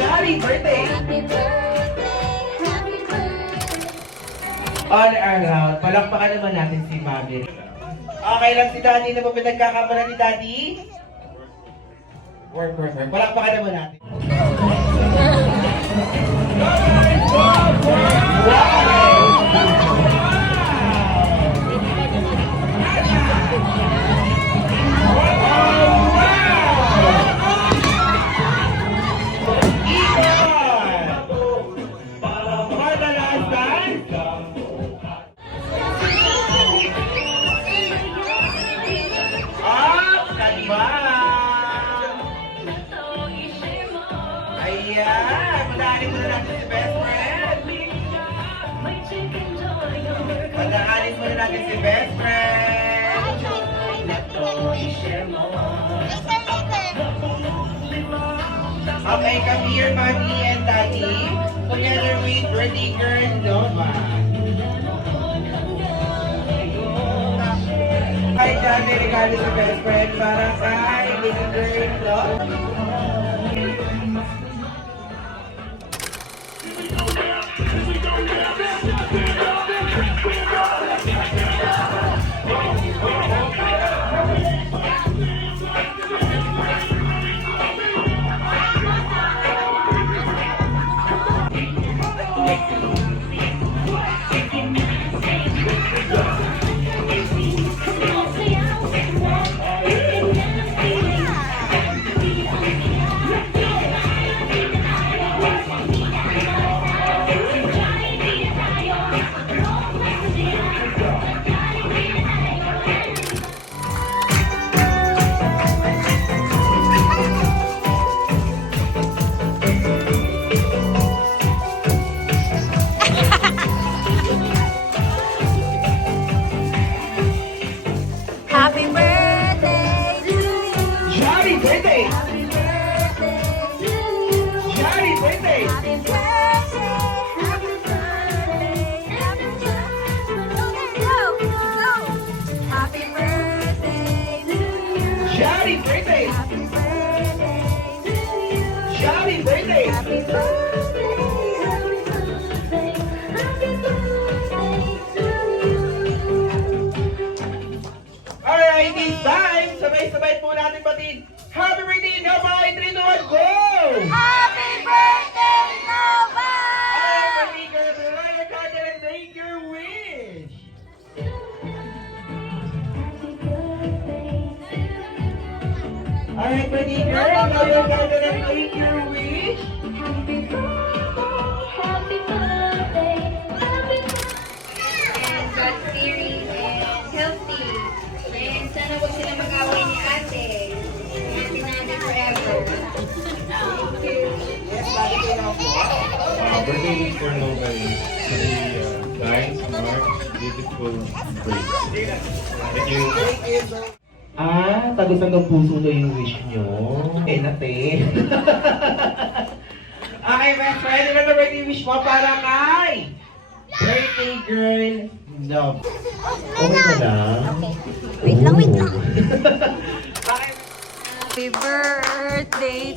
Happy birthday! All around, palakpakan naman natin si Mami. Okay lang si Daddy na ba pinagkakamala ni Daddy? Work. Palakpakan naman natin. Ayan! Madaanin mo na natin si best friend! Madaanin mo na natin si best friend! Okay, come here, Mommy and Daddy. Together with birthday girl Nova. Hi, Daddy, regalo sa best friend para kay little girl Nova. Happy birthday to you. Happy birthday! Happy birthday to you. Happy birthday! Happy birthday. Happy birthday. Happy birthday. Go. Happy birthday to you. Happy birthday! Happy birthday to you. Happy birthday! Happy birthday. Happy birthday. Happy birthday to you. Alright, it's time! Sabay-sabay po natin batiin. Happy birthday, Nova! 3, 2, 1, go! Happy birthday, Nova! Alright, birthday girl, light your candle and make your wish! Alright, birthday girl, light your candle and make your wish! Happy birthday, happy birthday, happy birthday. And God-fearing and healthy. And sana huwag sila mag-away ni ate. Ate namin forever. Thank you. Yes, lagi kayo na po. Birthday wish for Nova is guys, smart, beautiful, brave. Thank you. Tagus hanggang puso na yung wish nyo. Nate. Okay, best friend, ano na birthday wish mo para kay birthday girl Love. Okay ka lang? Wait lang. Okay. Happy birthday